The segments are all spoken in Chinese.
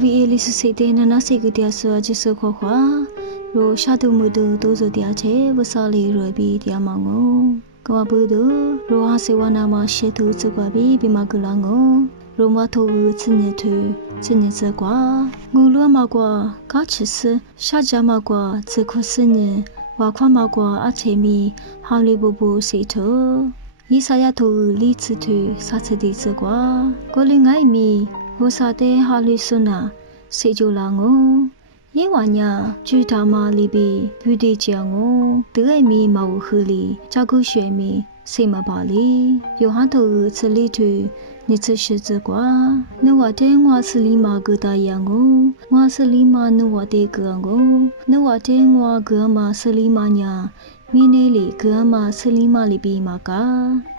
比利斯谁的那谁个点说就是花花，若下头没得都是点钱，不少里若比点忙哦。个不得，若还是我那么些头这个比嘛个啷哦。若嘛头子年头，子年这个，我罗嘛个搞吃事，下家嘛个这可是呢，话夸嘛个阿前面好里不不谁头。伊啥呀头里次头啥次的这个，个里爱米，我啥的哈里说呢，谁就啷哦。伊话呀，猪他妈里边不得讲哦，得爱米毛合理，照顾学米，谁嘛把里，有哈头这里头。你这是这个，你话的我是立马个答应我，我是立马你话的个我，你话的我个嘛是立马呀，米内里个嘛是立马里比嘛个，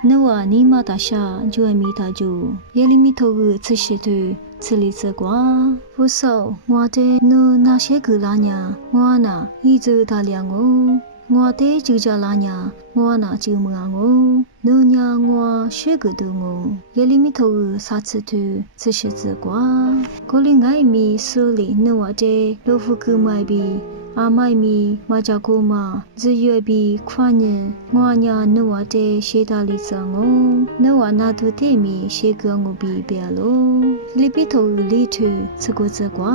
你话你嘛大下就爱米大就，也里米头个这些头，这里这个，不少我的你那些个啦呀，我那一直打量我。我的就叫拉呀，我那就么我，你呀我学个的我，也里面头啥子头，这些子瓜，个里爱米手里你话的，老夫个买比。阿买米马家哥嘛，只有比快呢。我呀，你话的写大里子我，你话那头的米写个我比别咯。里边头里头这个这个，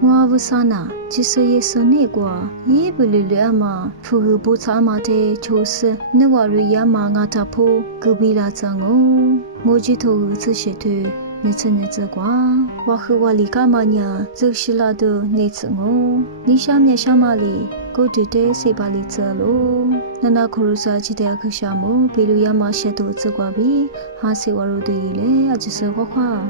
我不啥呢，就是也是那个，也不溜溜嘛，符合不差嘛的，就是你话瑞呀嘛，我他婆隔壁拉子我就头这些头。你吃你这个，我和我离开嘛呢，就是拉的你吃我，你想面想嘛哩，我对对谁把你吃咯？那可是说记得去项目，比如要嘛些多这个比，还是我肉对嘞，就是花花。